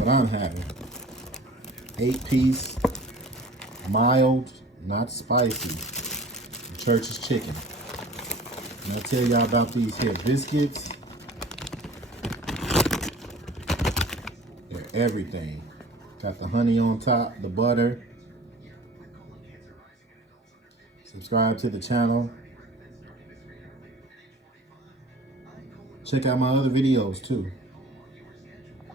what I'm having. 8-piece, mild, not spicy, Church's chicken. And I'll tell y'all about these here biscuits. They're everything. Got the honey on top, the butter. Subscribe to the channel. Check out my other videos too.